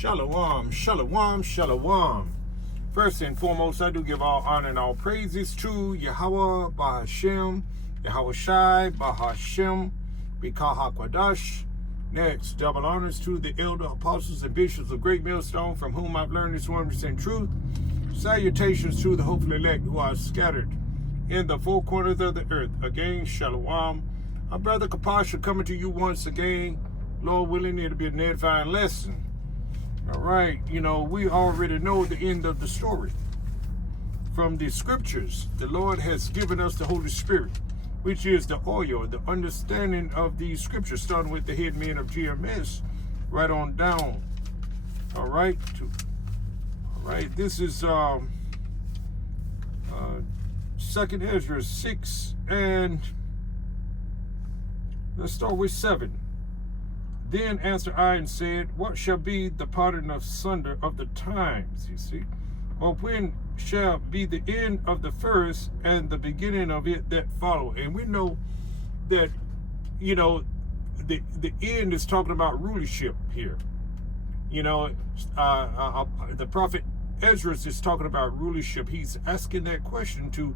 Shalom, shalom, shalom. First and foremost, I do give all honor and all praises to Yahweh, Bahashem, Yahweh Shai, Bahashem, Bikah HaKwadash. Next, double honors to the elder apostles and bishops of Great Millstone, from whom I've learned this 100% truth. Salutations to the hopeful elect who are scattered in the four corners of the earth. Again, shalom. Our brother Kapasha coming to you once again. Lord willing, it'll be an edifying lesson. All right, we already know the end of the story. From the scriptures, the Lord has given us the Holy Spirit, which is the oil, the understanding of these scriptures, starting with the head men of GMS, right on down. All right, this is 2nd Ezra 6, and let's start with 7. Then answered I and said, what shall be the parting asunder of the times, you see? Or when shall be the end of the first and the beginning of it that follow? And we know that, the end is talking about rulership here. The prophet Ezra is talking about rulership. He's asking that question to,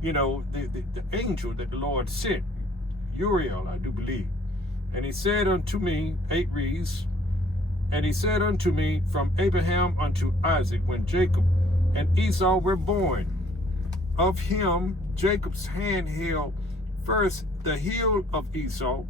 the angel that the Lord sent, Uriel, I do believe. And he said unto me, 8 reads, and he said unto me, from Abraham unto Isaac, when Jacob and Esau were born, of him Jacob's hand held first the heel of Esau,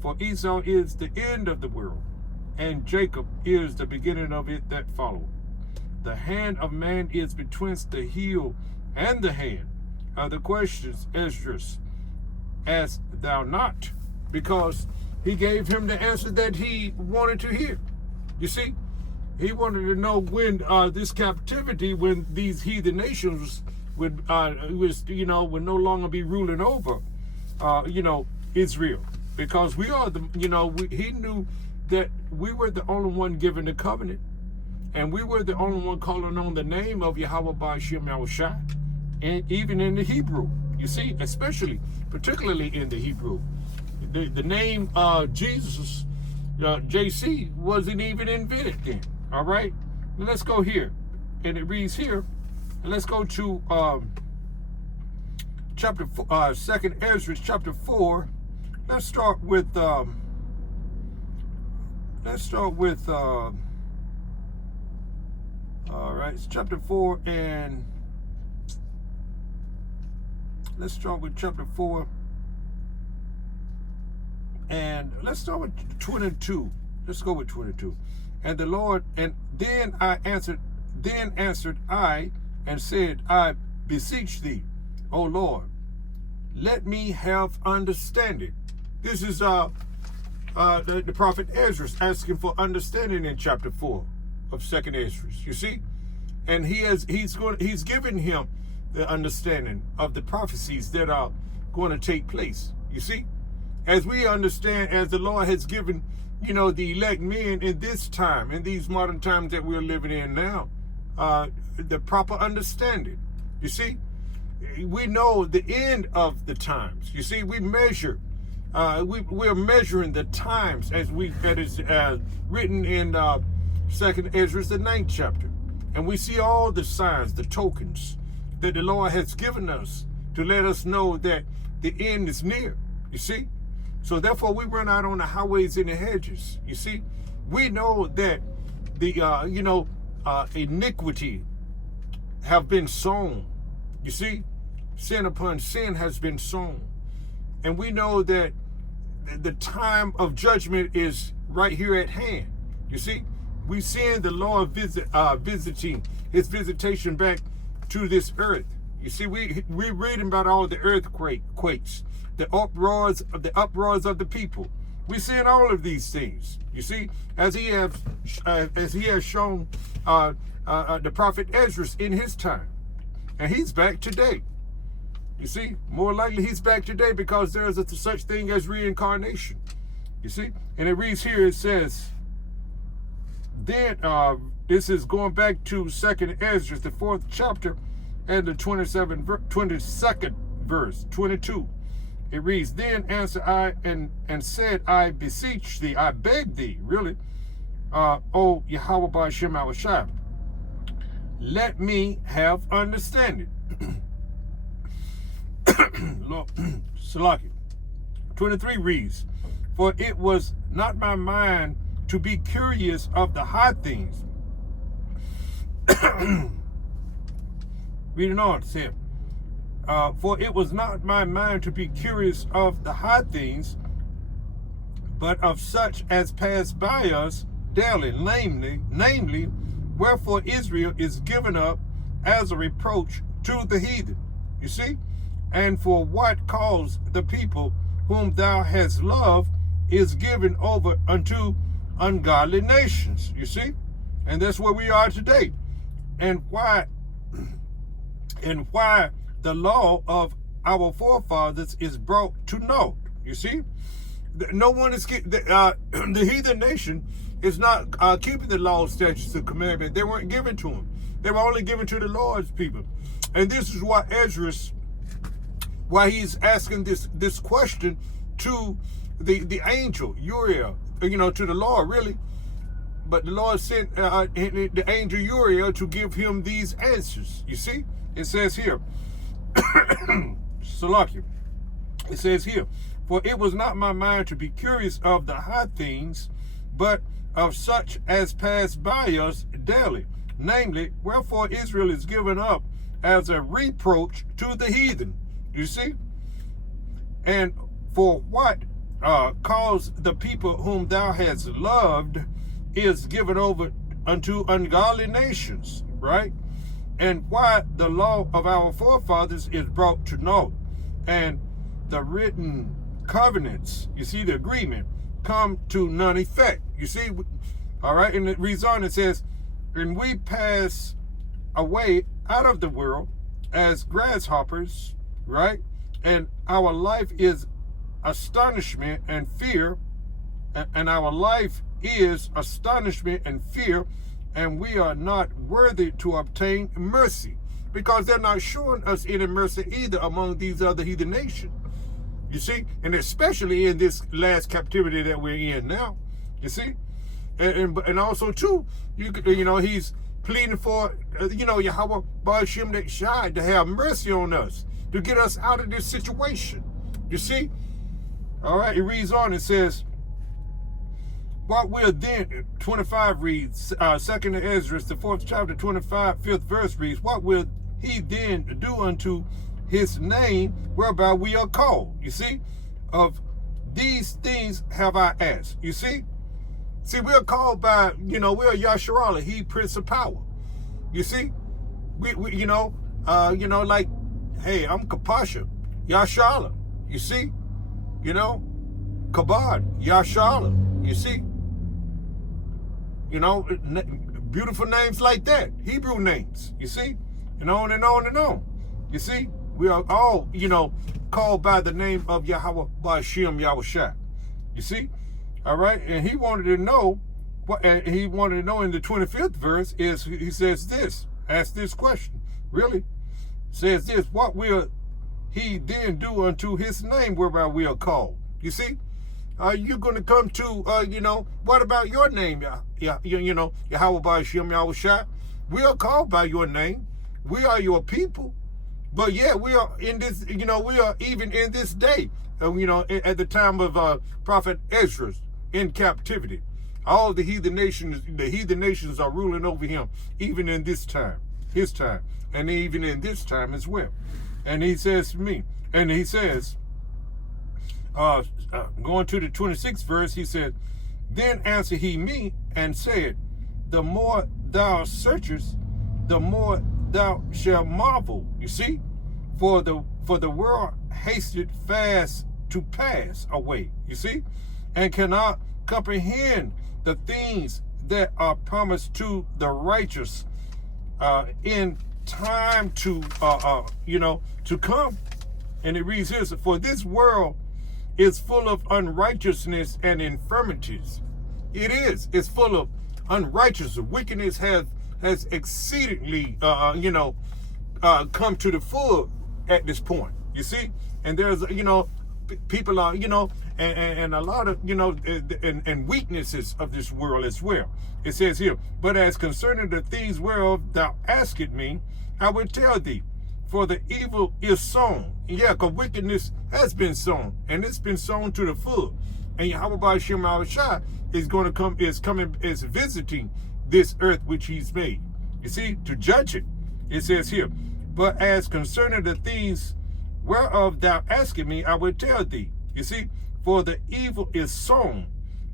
for Esau is the end of the world, and Jacob is the beginning of it that followeth. The hand of man is betwixt the heel and the hand. Other questions, Esdras, ask thou not, because he gave him the answer that he wanted to hear. You see, he wanted to know when this captivity, when these heathen nations would no longer be ruling over, Israel, because we are the, he knew that we were the only one given the covenant, and we were the only one calling on the name of Yahweh Ba'ashem Yahweh Shai, and even in the Hebrew, you see, particularly in the Hebrew. The name Jesus, JC, wasn't even invented then. All right, now let's go here, and it reads here, and let's go to chapter 4, 2nd Ezra chapter 4. Let's start with all right, it's chapter 4, and let's start with chapter 4. And let's start with 22. Let's go with 22. And the Lord, and then answered I and said, I beseech thee, O Lord, let me have understanding. This is the prophet Ezra asking for understanding in chapter 4 of 2nd Ezra. You see, and he's given him the understanding of the prophecies that are going to take place. You see. As we understand, as the Lord has given, the elect men in this time, in these modern times that we're living in now, the proper understanding. You see, we know the end of the times. You see, we measure, we're measuring the times as that is written in 2nd Ezra, the 9th chapter. And we see all the signs, the tokens that the Lord has given us to let us know that the end is near. You see? So therefore, we run out on the highways and the hedges. You see, we know that the iniquity have been sown. You see, sin upon sin has been sown, and we know that the time of judgment is right here at hand. You see, we seeing the Lord visiting His visitation back to this earth. You see, we reading about all the earthquakes. The uproars of the people. We're seeing all of these things. You see, as he has shown the prophet Ezra in his time, and he's back today. You see, more likely he's back today because there is such thing as reincarnation. You see, and it reads here. It says, then this is going back to 2nd Ezra, the 4th chapter, and the 22nd verse, 22. It reads, then answered I and said, I beseech thee, I beg thee, really, O Yahweh Ba'ashem Awashai, let me have understanding. Lord, Salaki. 23 reads, for it was not my mind to be curious of the high things. Reading on, it said, for it was not my mind to be curious of the high things, but of such as pass by us daily, namely, wherefore Israel is given up as a reproach to the heathen. You see? And for what cause the people whom thou hast loved is given over unto ungodly nations. You see? And that's where we are today. And why the law of our forefathers is brought to naught. You see? No one is the heathen nation is not keeping the law, statutes, and commandments. They weren't given to them. They were only given to the Lord's people. And this is why he's asking this question to the angel Uriel, to the Lord, really. But the Lord sent the angel Uriel to give him these answers. You see, it says here, Salakia. It says here, for it was not my mind to be curious of the high things, but of such as pass by us daily. Namely, wherefore Israel is given up as a reproach to the heathen. You see? And for what cause the people whom thou hast loved is given over unto ungodly nations, right? And why the law of our forefathers is brought to naught, and the written covenants, you see, the agreement, come to none effect. You see, all right, and it reads on, it says, and we pass away out of the world as grasshoppers, right? And our life is astonishment and fear, and our life is astonishment and fear, and we are not worthy to obtain mercy, because they're not showing us any mercy either among these other heathen nations. You see, and especially in this last captivity that we're in now. You see, and also too, he's pleading for Yahweh Ba'ashem Shai to have mercy on us, to get us out of this situation. You see, all right. It reads on. It says, what will then, 25 reads, 2nd Ezra, the 4th chapter, 25, 5th verse reads, what will he then do unto his name whereby we are called? You see, of these things have I asked. You see, we are called by, we are Yasharallah, he Prince of Power. You see, we like, hey, I'm Kapasha, Yasharallah. You see, Kabad, Yasharallah. You see, beautiful names like that, Hebrew names. You see, and on and on and on. You see, we are all, called by the name of Yahweh Ba'ashem Yahushua. You see, all right. And he wanted to know in the 25th verse is, he says this, ask this question, really, says this, what will he then do unto his name whereby we are called? You see, are you going to come to, what about your name? Yahweh Ba'ashem Yahushua. We are called by your name. We are your people. But yeah, we are in this, we are even in this day, at the time of Prophet Ezra in captivity. All the heathen nations are ruling over him, even in this time, his time, and even in this time as well. And he says to me, and he says, going to the 26th verse, he said, then answered he me and said, the more thou searchest, the more thou shalt marvel. You see, for the world hasted fast to pass away. You see, and cannot comprehend the things that are promised to the righteous in time to come. And it reads here, for this world is full of unrighteousness and infirmities. It is. It's full of unrighteousness. Wickedness has exceedingly, come to the full at this point. You see, and there's, people are, and a lot of, and weaknesses of this world as well. It says here, but as concerning the things whereof thou askest me, I will tell thee, for the evil is sown. Yeah, because wickedness has been sown, and it's been sown to the full. And Yahweh Shem Shai is visiting this earth which he's made. You see, to judge it. It says here, but as concerning the things whereof thou askest me, I will tell thee. You see, for the evil is sown,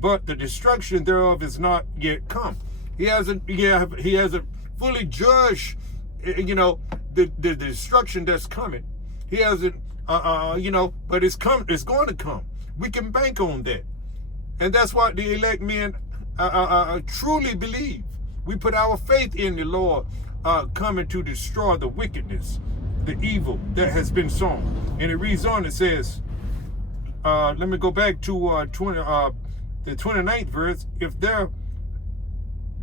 but the destruction thereof is not yet come. He hasn't fully judged, the destruction that's coming. He hasn't, but it's going to come. We can bank on that. And that's what the elect men truly believe. We put our faith in the Lord coming to destroy the wickedness, the evil that has been sown. And it reads on, it says, let me go back to the 29th verse. The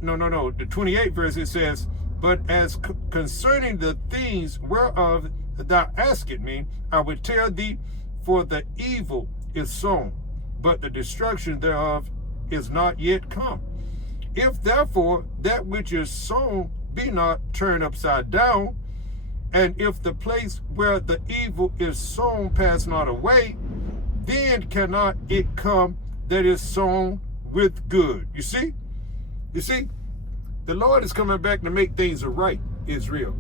28th verse, it says, but as concerning the things whereof thou askest me, I will tell thee, for the evil is sown, but the destruction thereof is not yet come. If therefore that which is sown be not turned upside down, and if the place where the evil is sown pass not away, then cannot it come that is sown with good. You see? The Lord is coming back to make things right, Israel.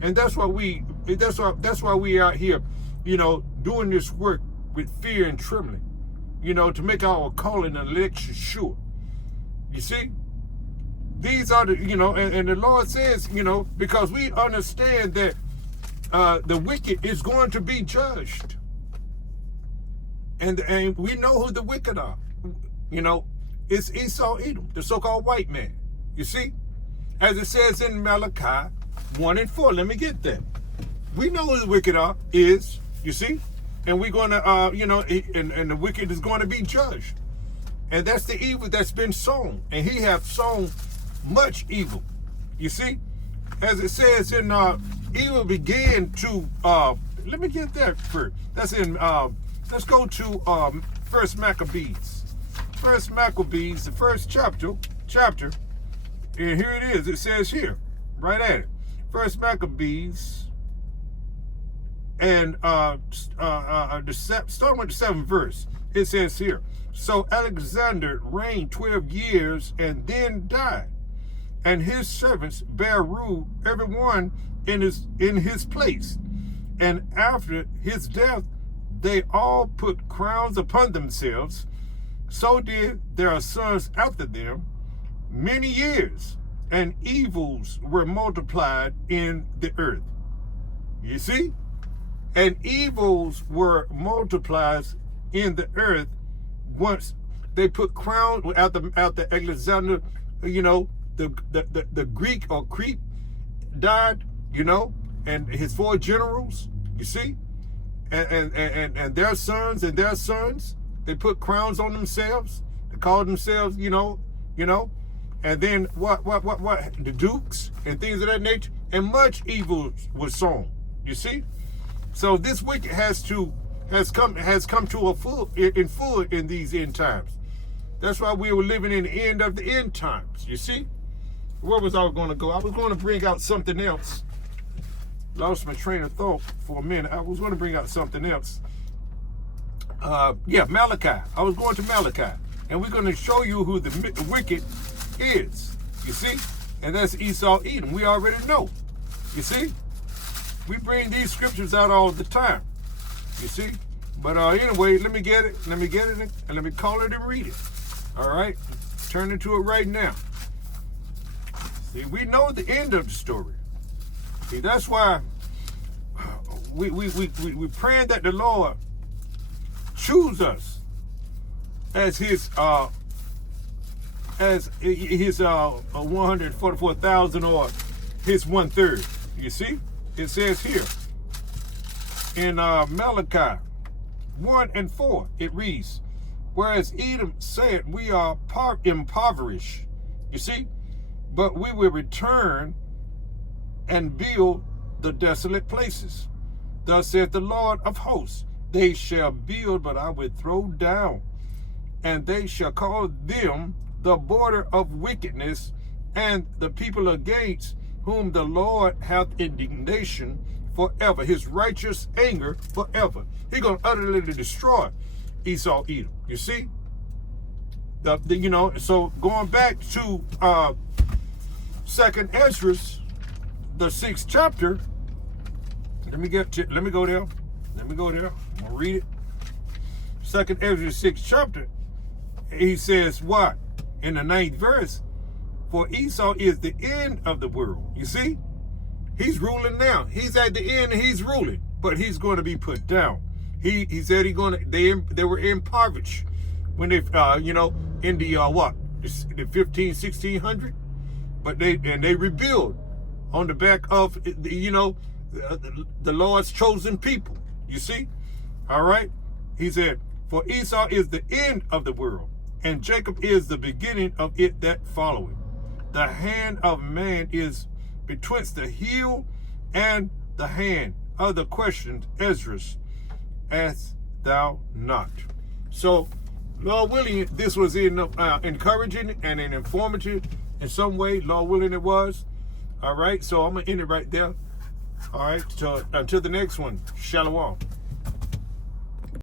And that's why we are here, doing this work with fear and trembling, to make our calling and election sure. You see? These are the, and the Lord says, because we understand that the wicked is going to be judged. And we know who the wicked are. It's Esau, Edom, the so-called white man. You see? As it says in Malachi 1 and 4. Let me get that. We know who the wicked is, you see? And we're going to, and the wicked is going to be judged. And that's the evil that's been sown. And he hath sown much evil. You see? As it says in, evil began to, let me get that first. That's in, let's go to First Maccabees. First Maccabees, the first chapter. And here it is. It says here, right at it. First Maccabees, and starting with the 7th verse, it says here, so Alexander reigned 12 years and then died, and his servants bare rule, every one in his place. And after his death, they all put crowns upon themselves. So did their sons after them many years, and evils were multiplied in the earth. You see? And evils were multiplied in the earth once they put crowns after Alexander, the Greek or Crete died, and his 4 generals, you see? And their sons and their sons, they put crowns on themselves. They called themselves, and then what the dukes and things of that nature, and much evil was sown. You see? So this wicked has come to a full in these end times. That's why we were living in the end of the end times. You see? Where was I going to go? I was going to bring out something else. Lost my train of thought for a minute. I was going to bring out something else. Malachi. I was going to Malachi. And we're going to show you who the wicked is. You see? And that's Esau, Edom. We already know. You see? We bring these scriptures out all the time. You see? But anyway, let me get it, and let me call it and read it. All right? Turn into it right now. See, we know the end of the story. See, that's why we praying that the Lord choose us as his 144,000 or his 1/3. You see? It says here in Malachi 1 and 4, it reads, whereas Edom said, we are impoverished, you see, but we will return and build the desolate places. Thus saith the Lord of hosts, they shall build, but I will throw down. And they shall call them the border of wickedness, and the people against whom the Lord hath indignation forever, his righteous anger forever. He's going to utterly destroy Esau, Edom. You see? So going back to 2nd Ezra, the 6th chapter. Let me go there. I'm gonna read it. 2nd Ezra 6th chapter. He says what? In the 9th verse, for Esau is the end of the world. You see? He's ruling now. He's at the end and he's ruling, but he's going to be put down. He said they were impoverished when they in the the 1600, but they rebuild on the back of the Lord's chosen people. You see? All right? He said, for Esau is the end of the world, and Jacob is the beginning of it that followeth. The hand of man is betwixt the heel and the hand. Other questions, Ezra, ask thou not. So, Lord willing, this was encouraging and informative in some way. Lord willing, it was. All right, so I'm going to end it right there. All right, so until the next one, Shalom.